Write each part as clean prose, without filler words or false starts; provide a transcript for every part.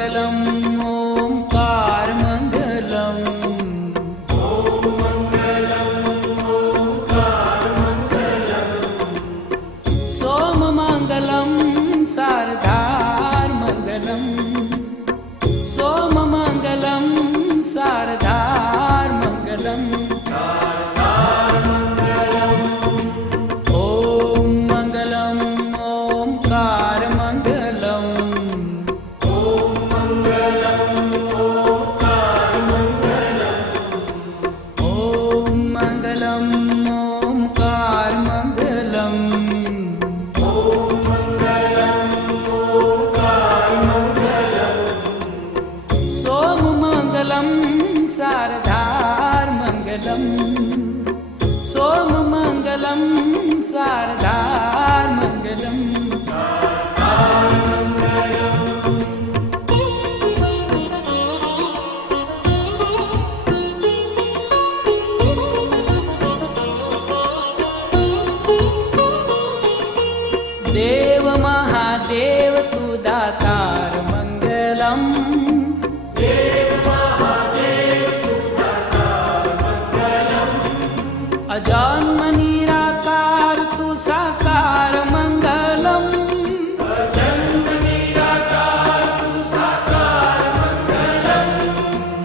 मंगलम ओंकार मंगलम। सोम मंगलम शारदार मंगलम। सोम मंगलम शारदार मंगलम। ओम मंगलम ओंकार मंगलम। ओम मंगलम ओंकार मंगलम। सोम मंगलम शारदार मंगलम। सोम मंगलम शारदार मंगलम। देव महादेव तू दातार मंगलम। अजन्म निराकार तू साकार मंगलम।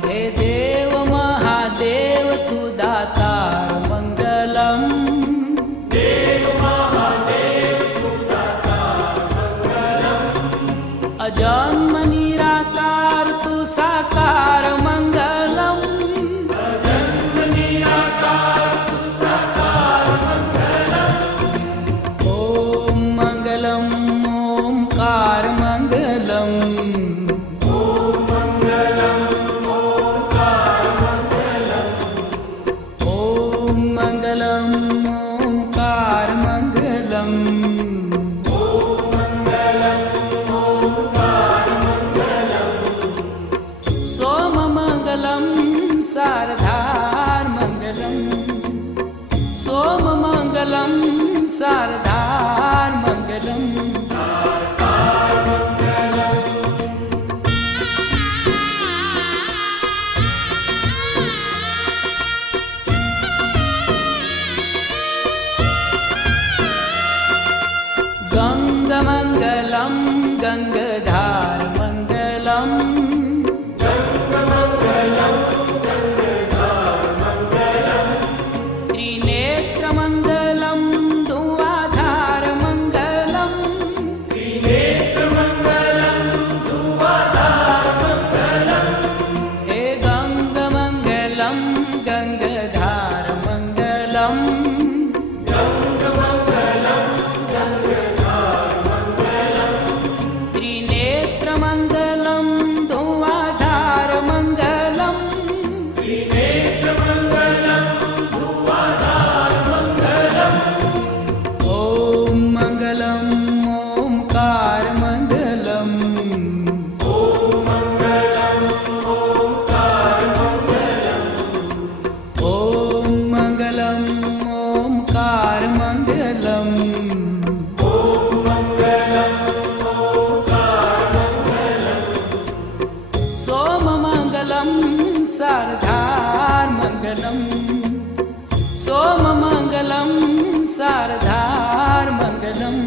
हे देव महादेव तू दातार मंगलम। अजन्म निराकार तू साकार मंगलम। ओम मंगलम ओंकार मंगलम। ओम मंगलम ओंकार मंगलम। सोम मंगलम शारदार मंगलम। सोम मंगलम शारदार मंगलम। गंग मंगलम गंगधार मंगलम। त्रिनेत्र मंगलम धुआधार मंगलम। हे गंग मंगलम गंगधार मंगलम। त्रिनेत्र मंगलम धुआधार मंगलम। ओम मंगलम ओंकार मंगलम। ओम मंगलम ओंकार मंगलम। सोम मंगलम शारदार मंगलम। सोम मंगलम शारदार मंगलम।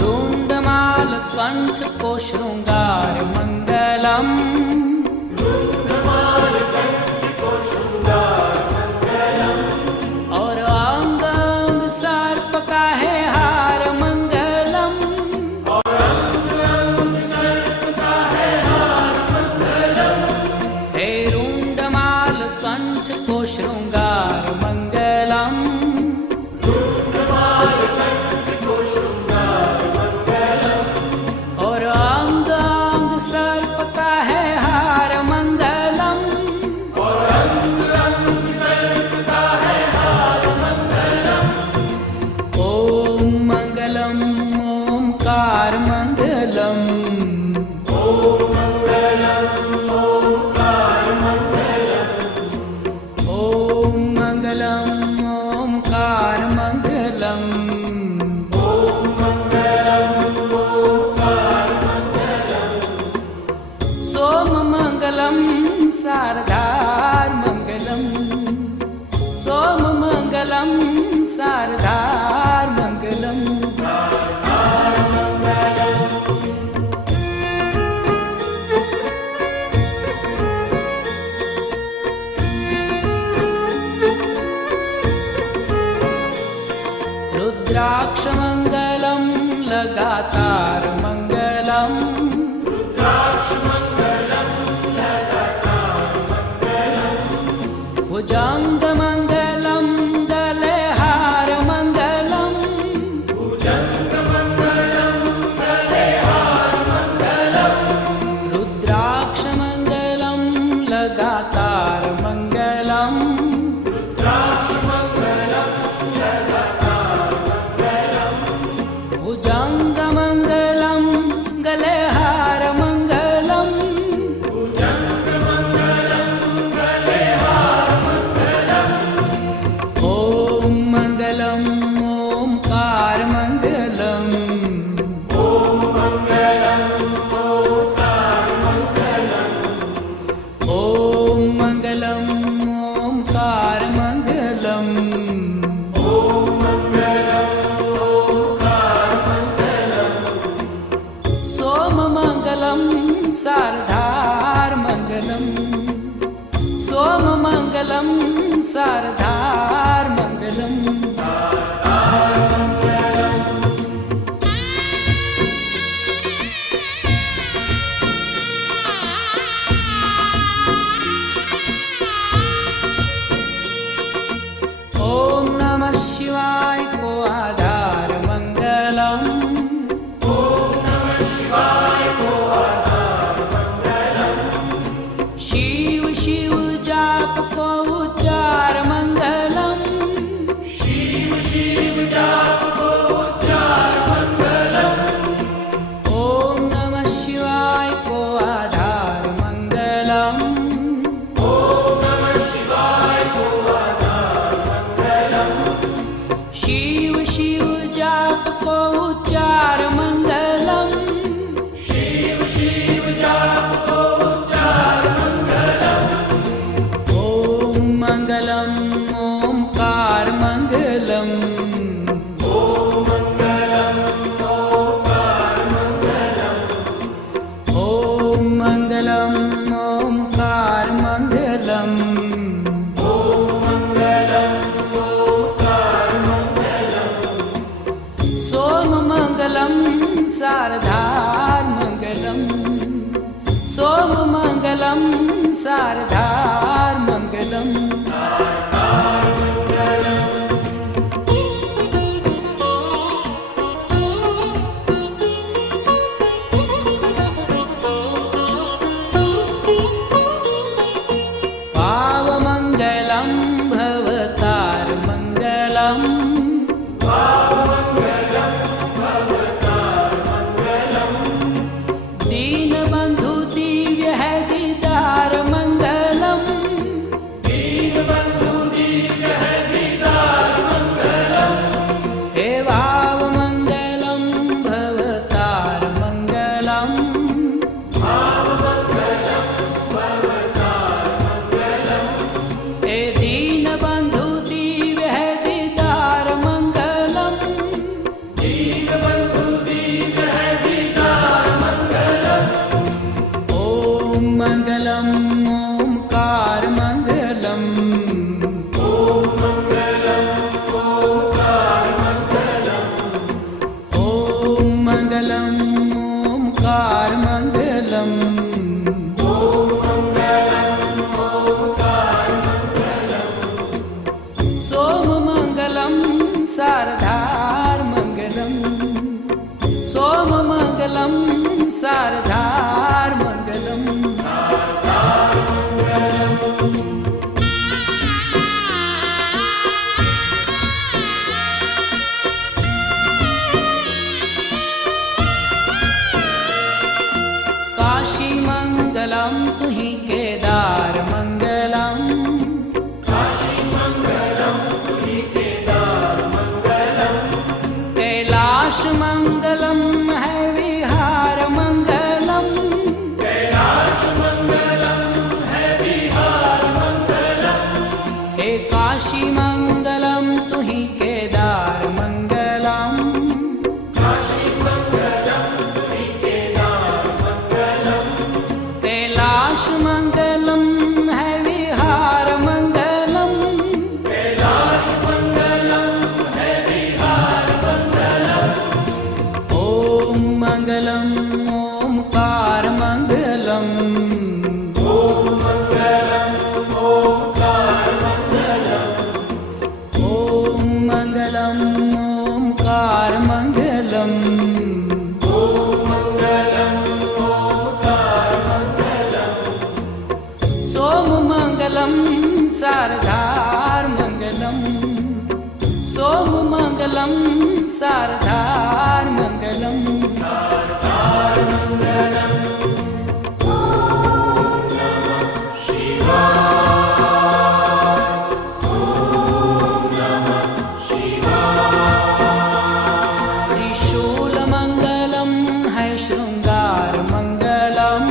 रुंडमाल कंठ को श्रृंगार मंगलम। और अंग अंग सर्प का है हार मंगलम। हे रुंडमाल कंठ को श्रृंगार मंगलम। और अंग अंग सर्प का है हार सोममङ्गलं शारदार्मङ्गलम् सोममङ्गलं शारदार्मङ्गलम् रुद्राक्षमङ्गलं लगातार मङ्गलम् भुजङ्गमङ्गलं गलेहारमङ्गलम् रुद्राक्षमङ्गलं लगातार मङ्गलम् भुजङ्गमङ्गलं गलेहारमङ्गलम् ॐ मङ्गलम् ओङ्कारमङ्गलम् ॐ मङ्गलम् ओङ्कारमङ्गलम् सोममङ्गलं शारदार्मङ्गलम् सोममङ्गलं शारदार्मङ्गलम् ॐ नमः शिवाय को आधारमङ्गलम् शिव शिव जाप को उच्चार मङ्गलम् ॐ नमः शिवाय को आधार मङ्गलम् शिव शिव जाप को उच्चार मङ्गलम् ॐ मङ्गलम् ओङ्कारमङ्गलम् ॐ मङ्गलम् ओङ्कारमङ्गलम् सोममङ्गलं शारदार्मङ्गलम् सोममङ्गलं शारदार्मङ्गलम् पावमङ्गलं भवतारमङ्गलम् दीनबन्धु दिव्य है दीदार मङ्गलम् हे भावमङ्गलं भवतारमङ्गलम् हे दीनबन्धु दिव्य है दीदार मङ्गलम् ॐ मङ्गलम् ओङ्कारमङ्गलम् ॐ मङ्गलम् ओङ्कारमङ्गलम् सोममङ्गलं शारदार्मङ्गलम् सोममङ्गलं शारदार्मङ्गलम् कैलाश मंगलम है विहार मंगलम, कैलाश मंगलम है विहार मंगलम। ओम मंगलम ओमकार मंगलम, ओम मंगलम ओंकार मंगलम। ओम मंगलम ओमकार मंगलम, ओम मंगलम ओंकार मंगलम। सोम मंगलम शारदार मंगलम, सोम मंगलम शारदार मंगलम, शारदार मंगलम। ओम नमः शिवाय, ओम नमः शिवाय। त्रिशूल मंगलम है श्रृंगार मंगलम,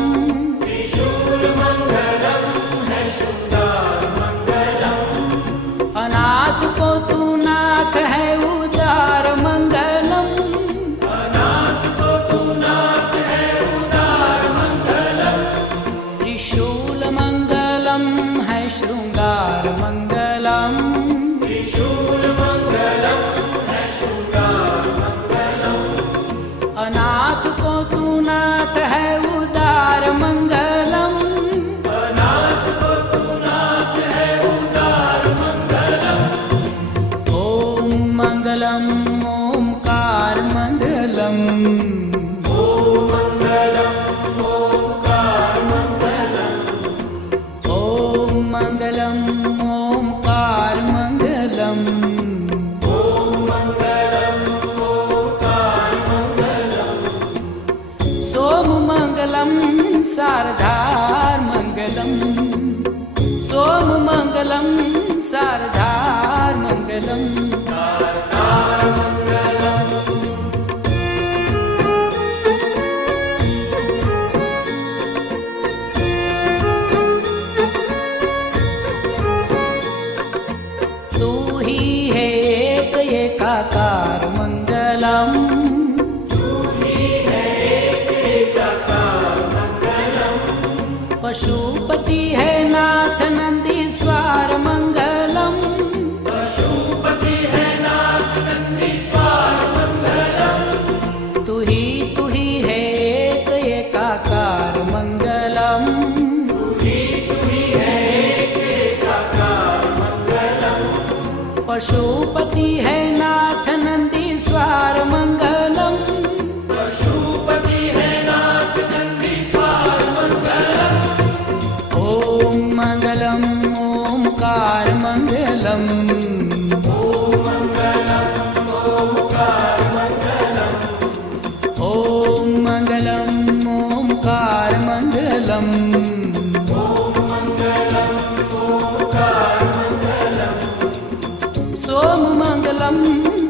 त्रिशूल मंगलम है श्रृंगार मंगलम। अनाथ को तू नाथ है उदार मंगलम, अनाथ को तू नाथ है उदार मंगलम। त्रिशूल मंगलम है श्रृंगार मंगलम, त्रिशूल मंगलम है श्रृंगार मंगलम। अनाथ को तू नाथ है उदार मंगलम, अनाथ को तू नाथ है उदार मंगलम। ओम मंगलम ओमकार मंगलम, ओम मंगलम ओंकार मंगलम। ओम मंगलम ओमकार मंगलम, ओम मंगलम ओंकार मंगलम। सोम मंगलम शारदार मंगलम, सोम मंगलम शारदार मंगलम, शारदार मंगलम। तू ही है एक एकाकार मंगलम, तू ही है एक एकाकार मंगलम। पशुपति है नाथ नंदीश्वर मंगलम, पशुपति है नाथ नंदीश्वर मंगलम। तू ही है एक एकाकार मंगलम, तू ही है एक एकाकार मंगलम। पशुपति है नाथ नंदीश्वर मंगलम, पशुपति है नाथ नंदीश्वर मंगलम। ओम मंगलम ओमकार मंगलम, ओम मंगलम ओंकार मंगलम। ओम मंगलम ओमकार मंगलम, ओम मंगलम ओंकार मंगलम। सोम मंगलम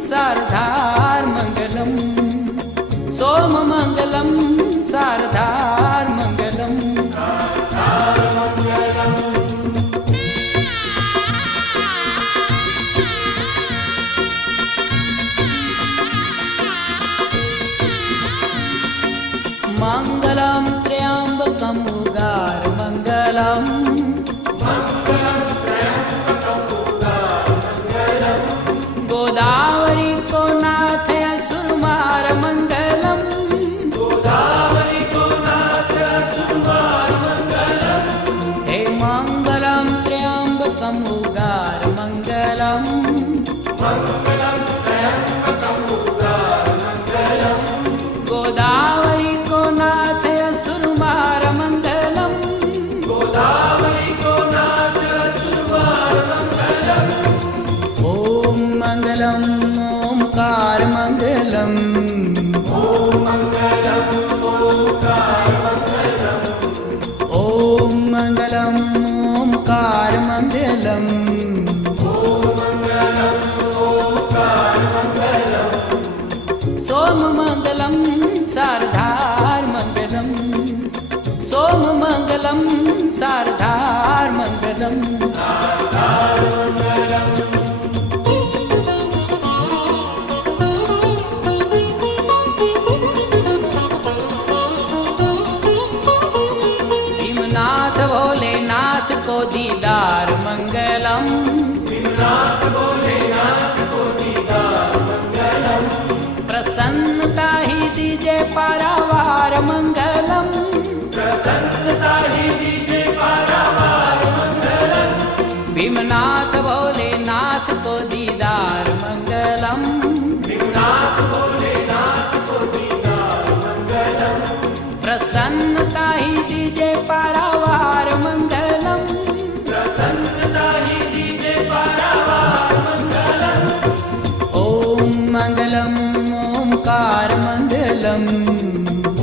शारदार मंगलम, सोम मंगलम शारदार मंगलम, शारदार मंगलम। मंगलम त्र्यंबकम उदार मंगलम, मंगलम त्र्यंबकम उदार मंगलम। गोदावरी को नाथ असुरमार मंगलम, गोदावरी को नाथ असुरमार मंगलम। हे मंगलम त्र्यंबकम उदार मंगलम, मंगलम त्र्यंबकम उदार मंगलम। गोदावरी को नाथ असुरमार मंगलम, गोदावरी को नाथ असुरमार मंगलम। ओम मंगलम ओमकार मंगलम, ओम मंगलम ओंकार मंगलम। ओम मंगलम ओमकार मंगलम, ओम मंगलम ओंकार मंगलम। सोम मंगलम शारदार मंगलम, सोम मंगलम शारदार मंगलम, शारदार मंगलम। भीमनाथ भीमनाथ को दीदार मंगलम, भीमनाथ भोलेनाथ को दीदार मंगलम, प्रसन्नता ही दीजे पारावार मंगलम, प्रसन्नता ही दीजे पारावार मंगलम, भीमनाथ भोलेनाथ को दीदार मंगलम, भीमनाथ भोलेनाथ को दीदार मंगलम, प्रसन्नता ही दीजे पारावार मंगलम, प्रसन्नता ही दीजे पारावार मंगलम, ओम मंगलम ओमकार मंगलम,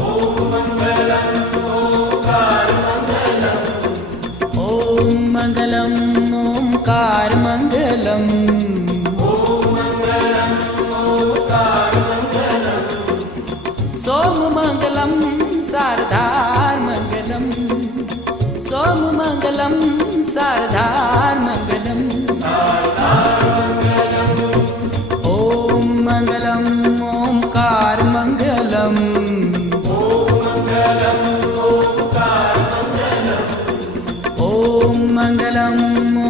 ओम मंगलम ओंकार मंगलम, ओम मंगलम ओमकार मंगलम, ओम मंगलम ओंकार मंगलम, सोम मंगलम शारदार मंगलम, सोम मंगलम शारदार मंगलम, ओम मंगलम ओमकार मंगलम, ओम मंगलम ओंकार मंगलम, ओम मंगलम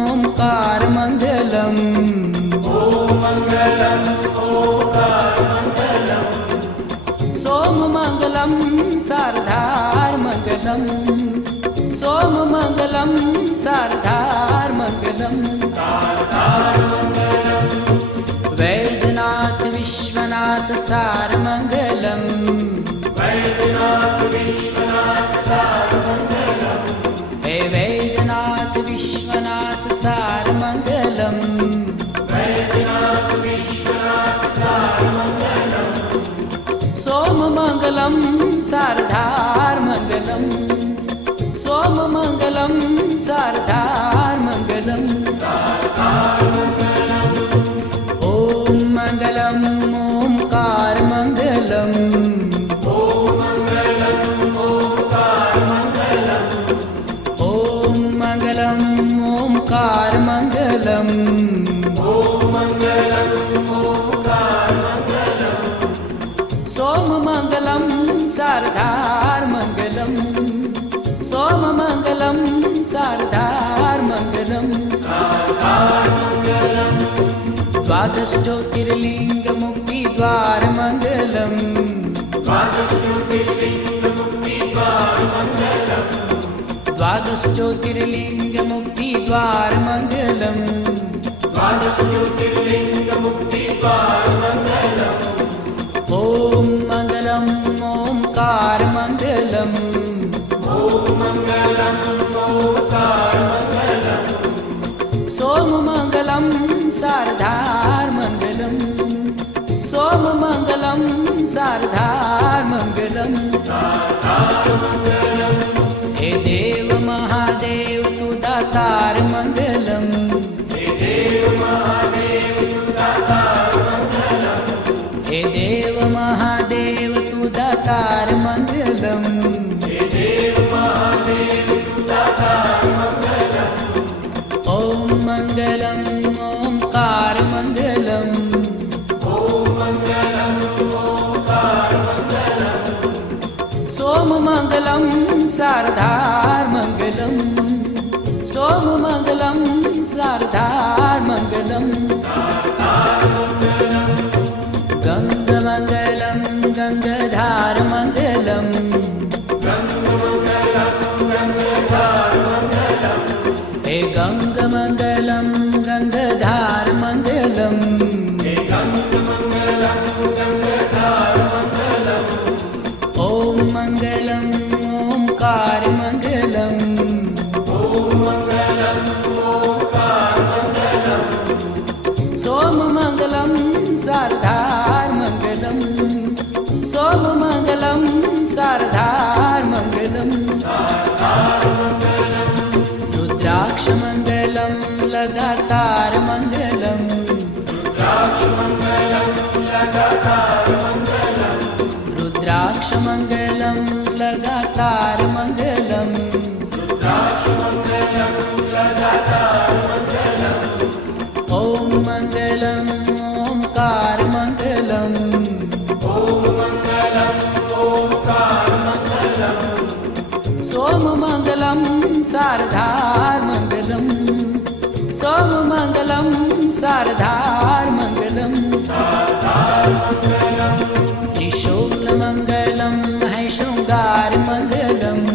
ओमकार मंगलम, ओम मंगलम ओंकार मंगलम, सोम मंगलम शारदार मंगलम, सोम मंगलम शारदार मंगलम, वैजनाथ विश्वनाथ सार मंगलम, वैद्यनाथ विश्वनाथ सार मंगलम, हे वैजनाथ विश्वनाथ सार मंगलम, वैद्यनाथ विश्वनाथ सार मंगलम, सोम मंगलम शारदार मंगलम, सोम मंगलम शारदार मंगलम, ओम मंगलम ओमकार मंगलम, ओम मंगलम ओंकार मंगलम, ओम मंगलम ओमकार मंगलम, ओम मंगलम ओंकार मंगलम, सोम मंगलम शारदार मंगलम, सोम मंगलम शारदार मंगलम, द्वादश ज्योतिर्लिंग मुक्ति द्वार मंगलम, द्वादश ज्योतिर्लिंग मुक्ति द्वार मंगलम, द्वादश ज्योतिर्लिंग मुक्ति द्वार मंगलम, द्वादश ज्योतिर्लिंग मुक्ति द्वार मंगलम, ओम मंगलम ओमकार मंगलम, ओम मंगलम ओंकार मंगलम, सोम मंगलम शारदार मंगलम, सोम मंगलम शारदार मंगलम, हे देव महादेव तू दातार मंगलम, हे देव महादेव तू दातार मंगलम, हे देव महादेव तू दातार मंगलम, हे देव महादेव तू दातार मंगलम, ओम मंगलम ओमकार मंगलम, ओम मंगलम ओंकार मंगलम, सोम मंगलम शारदार मंगलम, सोम मंगलम शारदार मंगलम, गंग मंगलम गंगाधार मंगलम, गंग मंगलम गंगाधार मंगलम, हे गंग मंगलम गंगाधार मंगलम, हे गंग मंगलम गंगाधार मंगलम, ओम मंगलम ओमकार मंगलम, ओम मंगलम ओंकार मंगलम, सोम मंगलम शारदार मंगलम, सोम मंगलम शारदार मंगलम, रुद्राक्ष मंगलम लगातार मंगलम, रुद्राक्ष मंगलम लगातार मंगलम, रुद्राक्ष मंगलम लगातार मंगलम, रुद्राक्ष मंगलम लगातार मंगलम, ओम मंगलम ओमकार मंगलम, ओम मंगलम ओंकार मंगलम, सोम मंगलम शारदार मङ्गलम् सोममङ्गलं शारदार्मङ्गलम् त्रिशूलमङ्गलं है शृङ्गारमङ्गलम्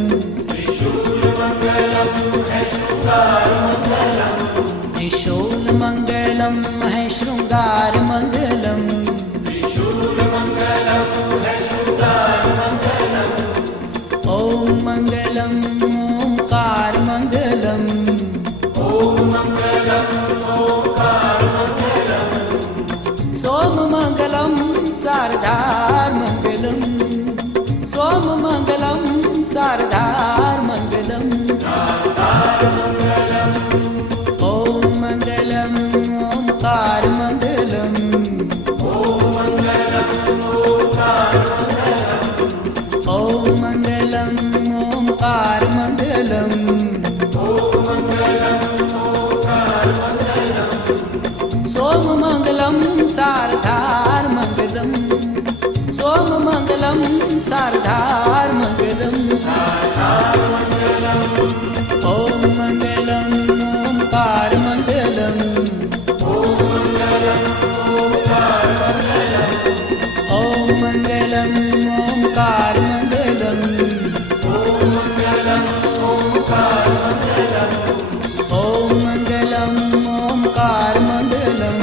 त्रिशूलमङ्गलं है शृङ्गारमङ्गलम् ॐ मङ्गलम् ओङ्कारमङ्गलम् सोममङ्गलं शारदार्मङ्गलम् सोममङ्गलं शारदार्मङ्गलम् ॐ मङ्गलम् ओङ्कारमङ्गलम् ॐ मङ्गलम् ओङ्कारमङ्गलम् सोममङ्गलं शारदार्मङ्गलम् सोममङ्गलं शारदार्मङ्गलम् ॐ मङ्गलम् ओङ्कारमङ्गलम् ॐ मङ्गलम् ओङ्कारमङ्गलम् ॐ मङ्गलम् ओङ्कारमङ्गलम्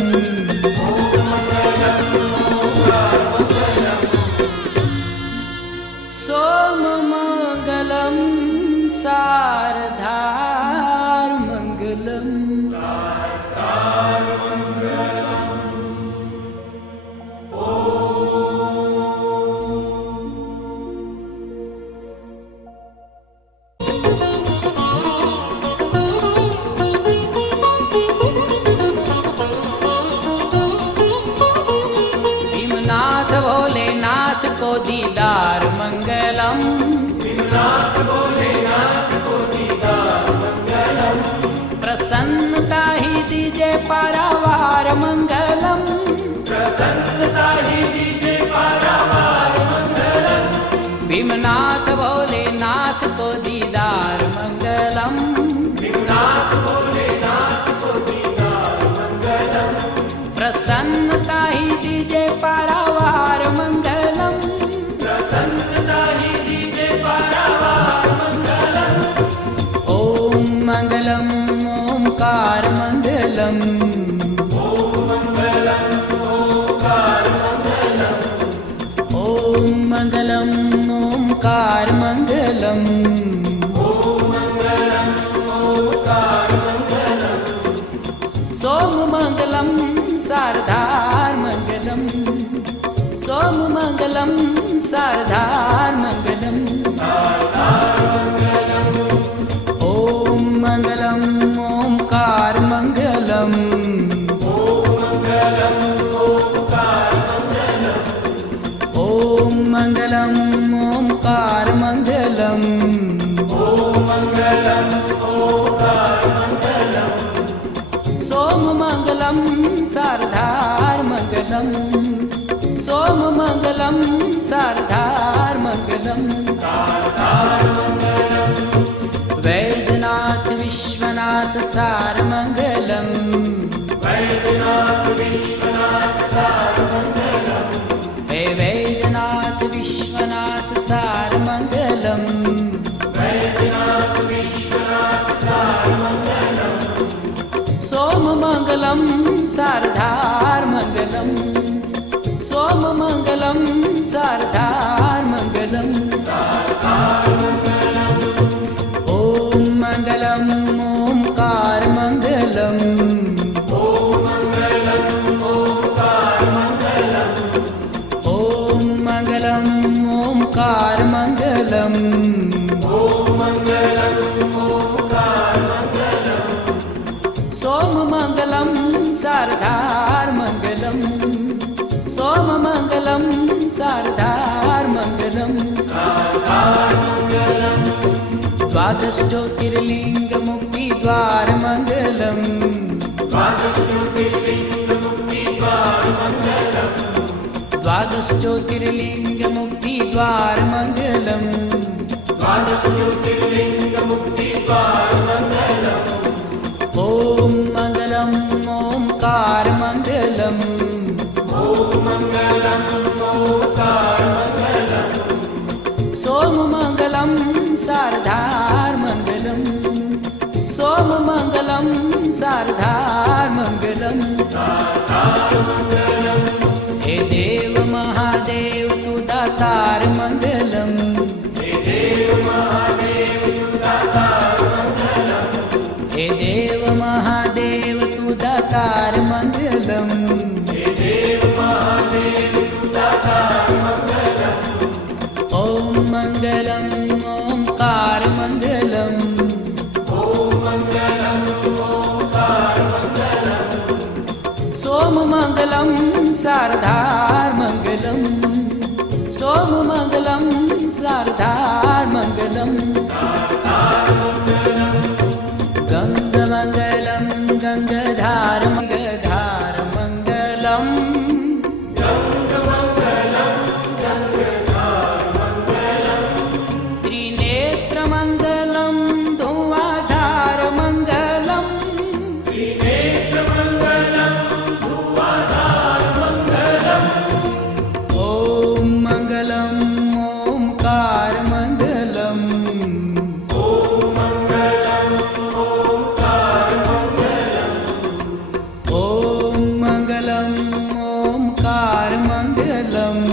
सोममङ्गलं शारदार्मङ्गलम् भीमनाथ भोलेनाथ को दीदार मंगलम प्रसन्नता ही दीजे पारावार मंगलम भीमनाथ भोलेनाथ को दीदार मंगलम प्रसन्नता ही दीजे पारावार मंगलम ओम मंगलम ओंकार मंगलम ओम मंगलम ओंकार मंगलम सोममङ्गलं शारदार्मङ्गलम् सोममङ्गलं शारदार्मङ्गलम् ॐ मङ्गलम् ओङ्कारमङ्गलम् ॐ मङ्गलम् ओङ्कारमङ्गलम् सोममङ्गलं शारदार्मङ्गलम् सोममङ्गलं शारदार्मङ्गलम् वैजनाथ विश्वनाथ सारमङ्गलम् हे वैजनाथ विश्वनाथ सारमङ्गलम् सोममङ्गलं शारदार्मङ्गलम् सोममङ्गलं शारदार्मङ्गलम् ॐ मङ्गलम् ओङ्कारमङ्गलम् ॐ मङ्गलम् ओङ्कारमङ्गलम् सोममङ्गलं शारदार्मङ्गलम् सोममङ्गलं शारदार्मङ्गलम् द्वादशज्योतिर्लिङ्गमुक्तिद्वारमङ्गलम् द्वादशज्योतिर्लिङ्गमुक्तिद्वारमङ्गलम् सारधारमङ्गलम् हे देव महादेव तु दातारमङ्गलम् हे देव महादेव तु दातारमङ्गलम् हे देव महादेव तु दातारमङ्गलम् हे देव महादेव तु दातारमङ्गलम् ॐ मङ्गलम् ओङ्कारमङ्गलम् सोममङ्गलं सारधारमङ्गलम् सोममङ्गलं सारधारमङ्गलम् गङ्गमङ्गलं गङ्गाधारमङ्गलम् त्रिनेत्रमङ्गलं धुवाधारमङ्गलम् ॐ मङ्गलम् ओङ्कारमङ्गलम् ॐ मङ्गलम् ओङ्कारमङ्गलम्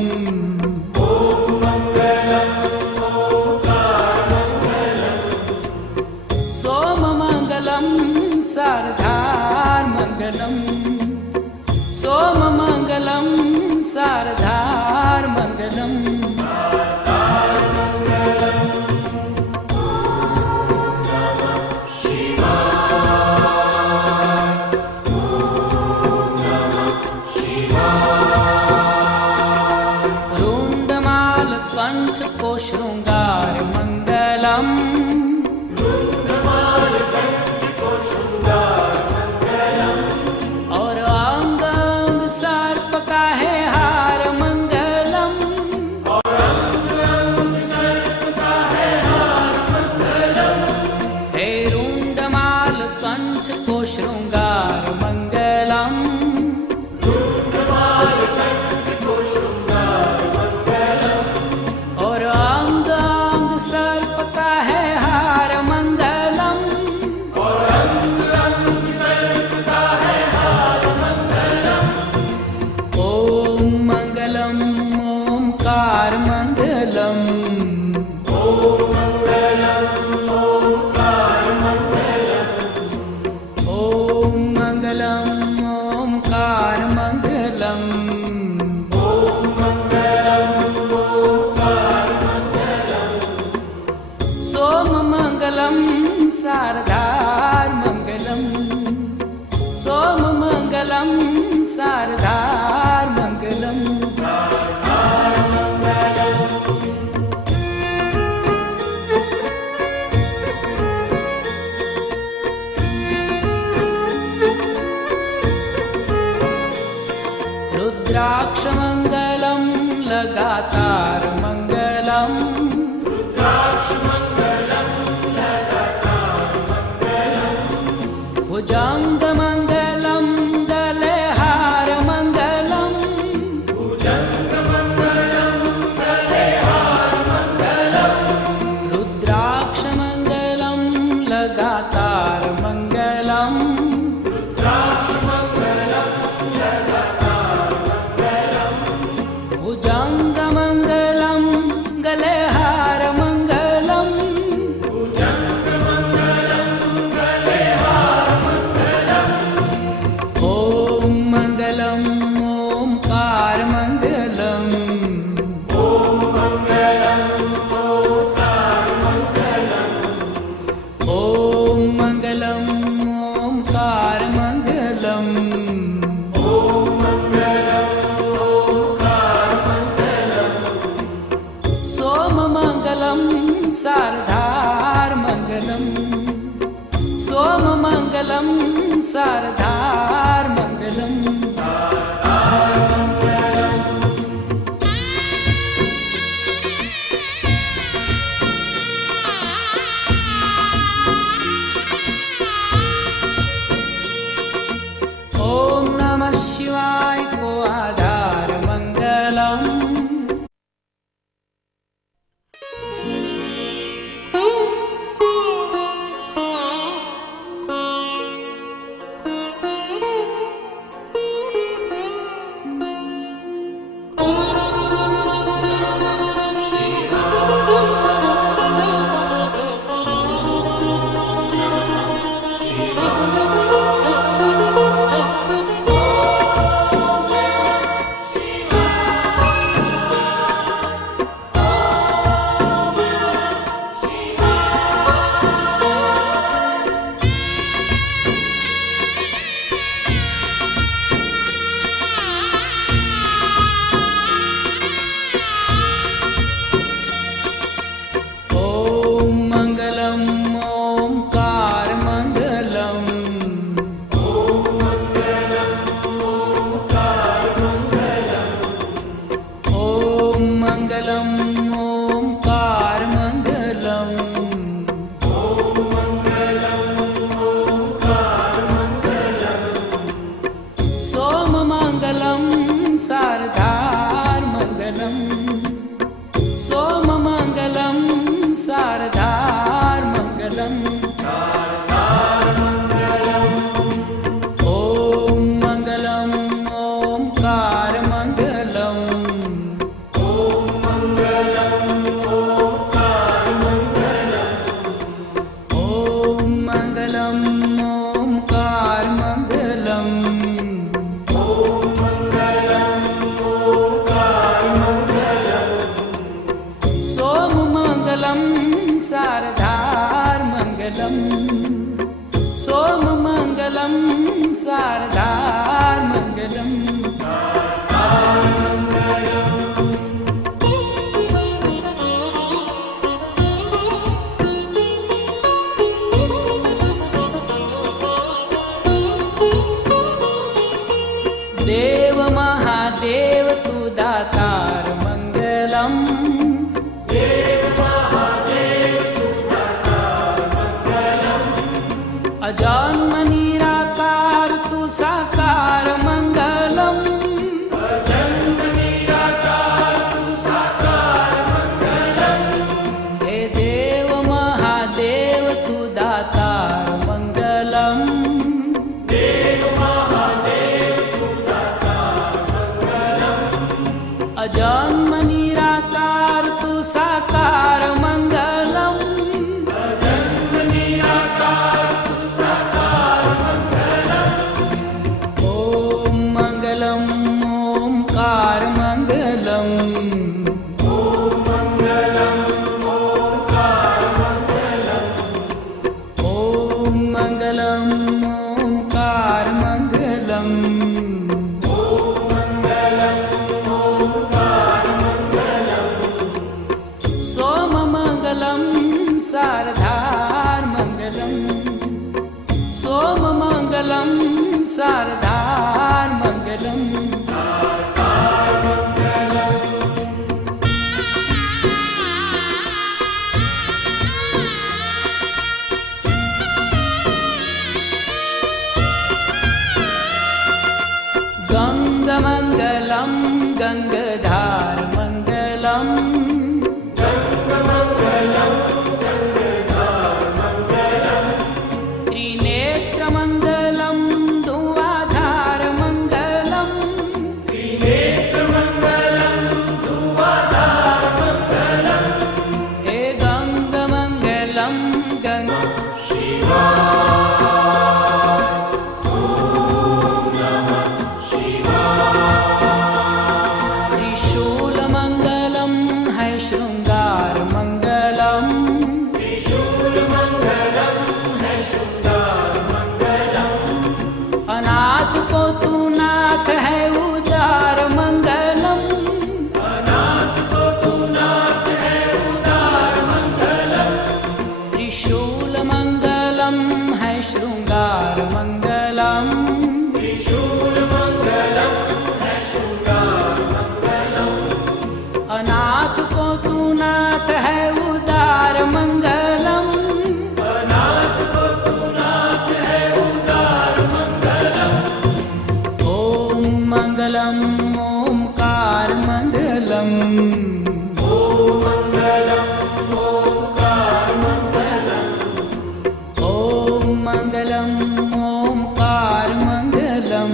सोममङ्गलं सारधारमङ्गलम् सोममङ्गलं सारधारमङ्गलम् रुण्डमालकण्ठकोशृङ्गारमङ्गलम् और अंग अंग सर्प का है हार मंगलम हे रुंडमाल कंठ को श्रृंगार मंगलम और अंग अंग सर्प का है हार मंगलम ॐ मङ्गलम् ओङ्कारमङ्गलम् ॐ मङ्गलम् ओङ्कारमङ्गलम् सोममङ्गलं सारधारमङ्गलम् सोममङ्गलं सारधारमङ्गलम् रुद्राक्षमङ्गलं लगातारमङ्गलम् भुजङ्गमङ्गलं गलेहारमङ्गलम् रुद्राक्षमङ्गलं लगातारमङ्गलम् भुजङ्गमङ्गलं गलेहारमङ्गलम् ॐ मङ्गलम् ओङ्कारमङ्गलम् ॐ मङ्गलम् ओङ्कारमङ्गलम् सोममङ्गलं सारधारमङ्गलम् सोममङ्गलं सारधारमङ्गलम् ॐ नमः शिवाय को आधारमङ्गलम् शारदार मंगलम। देव महादेव तू दातार मंगलम। देव महादेव तू दातार मंगलम। अजन्म निराकार तू साकार मंगलम। अजन्म निराकार तू साकार मंगलम। हे देव महादेव तू दातार मंगलम। देव महादेव तू दातार मंगलम। अजन्म निराकार तू साकार मंगलम। अजन्म निराकार तू साकार मंगलम। ओम मंगलम ओमकार मंगलम। ओम मंगलम ओंकार मंगलम। ओम मंगलम ओमकार मंगलम। ओम मंगलम ओंकार मंगलम। सोम मंगलम शारदार मंगलम। सोम मंगलम शारदार मंगलम। गंगमंगलम गंगधार मंगलम। गंगमंगलम गंगधार मंगलम। त्रिनेत्रमंगलम धुआधार मंगलम। त्रिनेत्रमंगलम धुआधार मंगलम। हे गंगमंगलम गंग शिवाय ओम नमः शिवाय। त्रिशूलमंगलम है श्रृंगार मंगलम। त्रिशूलमंगलम है शृंगार मंगलम। अनाथ को तू नाथ है उदार मंगलम। अनाथ को तू नाथ है उदार मंगलम। त्रिशूलमंगलम है श्रृंगार मंगलम। त्रिशूलमंगलम है शृंगार मंगलम। अनाथ को तू नाथ है उदार मंगलम। अनाथ को तू नाथ है उदार मंगलम। ओम मंगलम ओमकार मंगलम। ओम मंगलम ओंकार मंगलम। ओम मंगलम ओमकार मंगलम।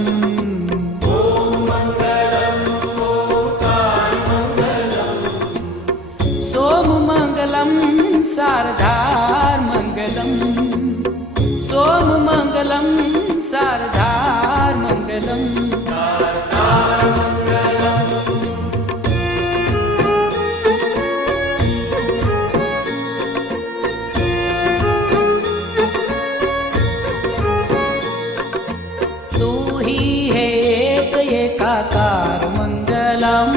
ओम मंगलम ओंकार मंगलम। सोम मंगलम शारदार मंगलम। सोम मंगलम शारदार मंगलम। शारदार मंगलम। तू ही है एक एकाकार मंगलम।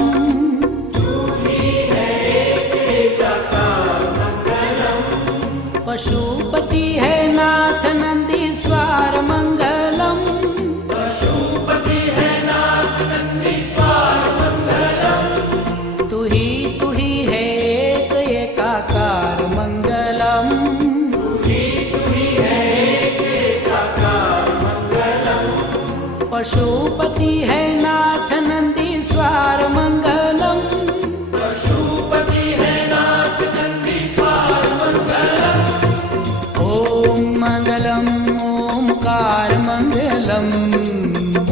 तू ही है एक एकाकार मंगलम। पशुपति है नाथ नंदीश्वर मंगलम। पशुपति है नाथ नंदीश्वर मंगलम। तू ही है एक एकाकार मंगलम। तू ही है एक एकाकार मंगलम। पशुपति है नाथ नंदीश्वर मंगलम। पशुपति है नाथ नंदीश्वर मंगलम। ओम मंगलम ओमकार मंगलम।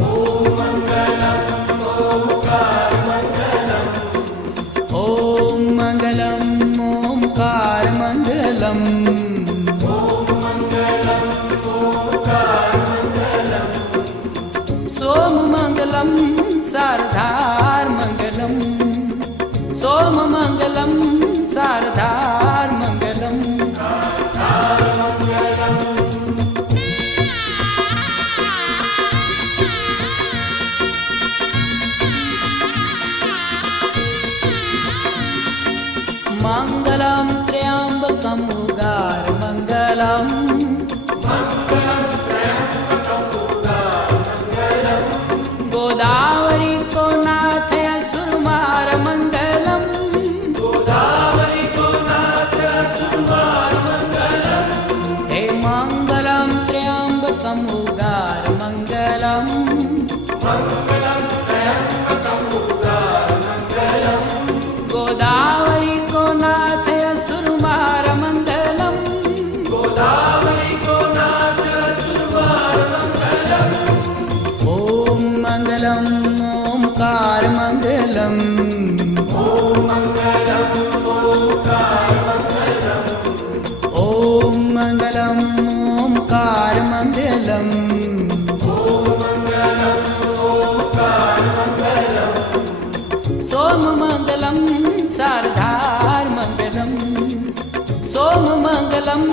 ओम मंगलम ओंकार मंगलम। ओम मंगलम ओमकार मंगलम। ओम मंगलम ओंकार मंगलम। सोम मंगलम शारदार मंगलम। सोम मंगलम शारदार मंगलम। शारदार मंगलम। त्र्यम्बकम् उगारमङ्गलम् मङ्गलं त्र्यम्बकं उगारमङ्गलम् गोदावरी को नाथ असुरमारमङ्गलम् गोदावरी को नाथ असुरमारमङ्गलम् ॐ मङ्गलम् ओङ्कारमङ्गलम् ॐ मङ्गलं ओङ्कारमङ्गलम् ॐ मङ्गलम् ओङ्कारमङ्गलम् सोममङ्गलं शारदार्मङ्गलम् सोममङ्गलं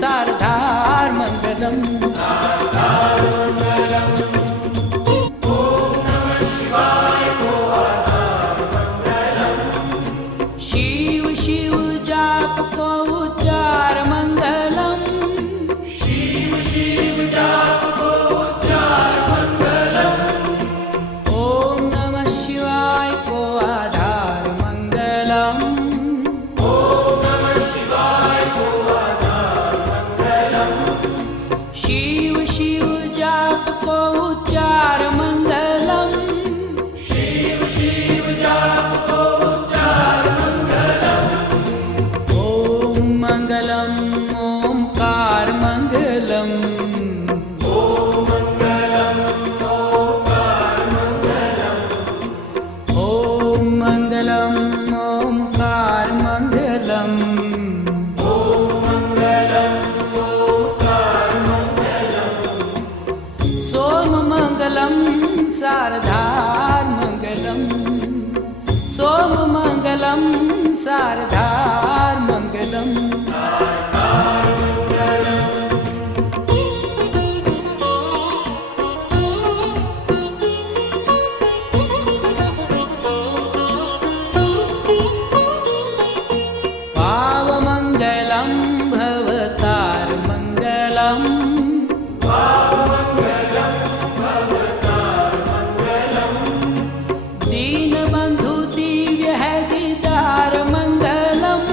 शारदार्मङ्गलम् शिव शिव जाप को उच्चार मङ्गलम् शिव शिव जाप को उच्चार मङ्गलम् ॐ नमः शिवाय को आधार मङ्गलम् ॐ नमः शिवाय को आधार मङ्गलम् शिव शिव जाप को उच्चार मङ्गलम् शिव शिव जाप को उच्चार मङ्गलम् ॐ मङ्गलम् ओङ्कार मङ्गलम् ॐ मङ्गलं ओङ्कार मङ्गलम् ॐ मङ्गलम् ओङ्कार मङ्गलम् ॐ मङ्गलं ओङ्कार मङ्गलम् सोममङ्गलं शारदार्मङ्गलम् सोममङ्गलं शारदार्मङ्गलम् पावमङ्गलं भवतार्मङ्गलम् दीनबन्धु दिव्य है दीदार मङ्गलम्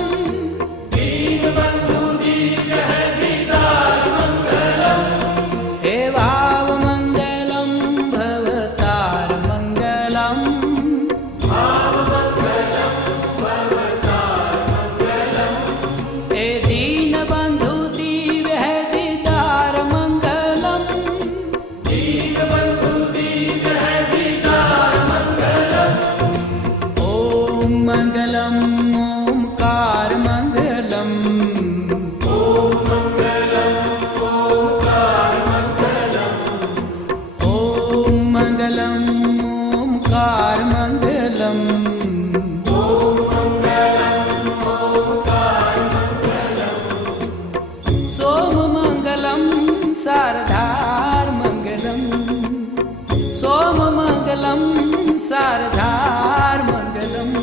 दीनबन्धु दिव्य है दीदार मङ्गलम् हे भावमङ्गलं भवतार्मङ्गलम् हे दीनबन्धु दिव्य है दीदार मङ्गलम् दीनबन्धु दिव्य है दीदार मङ्गलम् ॐ मङ्गलम् ओङ्कार मङ्गलम् ॐ मङ्गलं ओङ्कार मङ्गलम् ॐ मङ्गलम् ओङ्कार मङ्गलम् ॐ मङ्गलं ओङ्कार मङ्गलम् सोममङ्गलं शारदार्मङ्गलम् सोममङ्गलं शारदार्मङ्गलम्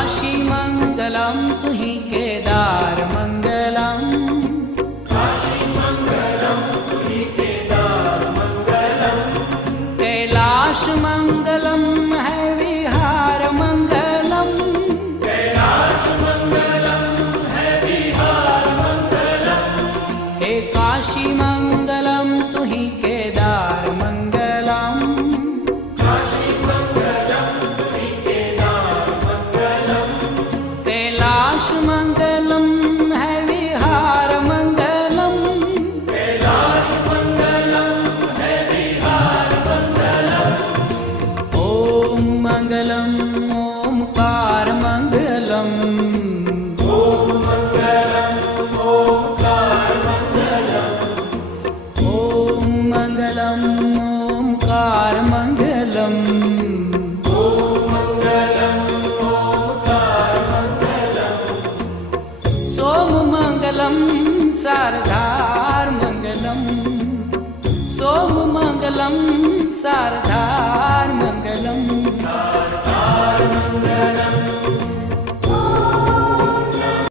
काशीमङ्गलं तुहि केदारमङ्गलम् काशीमङ्गलं तुहि केदार मङ्गलम् कैलाशमङ्गलं है विहारमङ्गलम् कैलासमङ्गलं है विहार मङ्गलम् हे काशीमङ्गलं तुहि केदारमङ्गलम् काशीमङ्गलं तुहि केदार मङ्गलम् कैलाशमङ्गलं है विहारमङ्गलम् कैलासमङ्गलं है विहार मङ्गलम् ॐ मङ्गलम् ओङ्कार मङ्गलम् ॐ मङ्गलं ओङ्कार मङ्गलम् ॐ मङ्गलम् ओङ्कार मङ्गलम् ॐ मङ्गलं ओङ्कार मङ्गलम् सोममङ्गलं शारदार्मङ्गलम् सोममङ्गलं शारदार्मङ्गलम्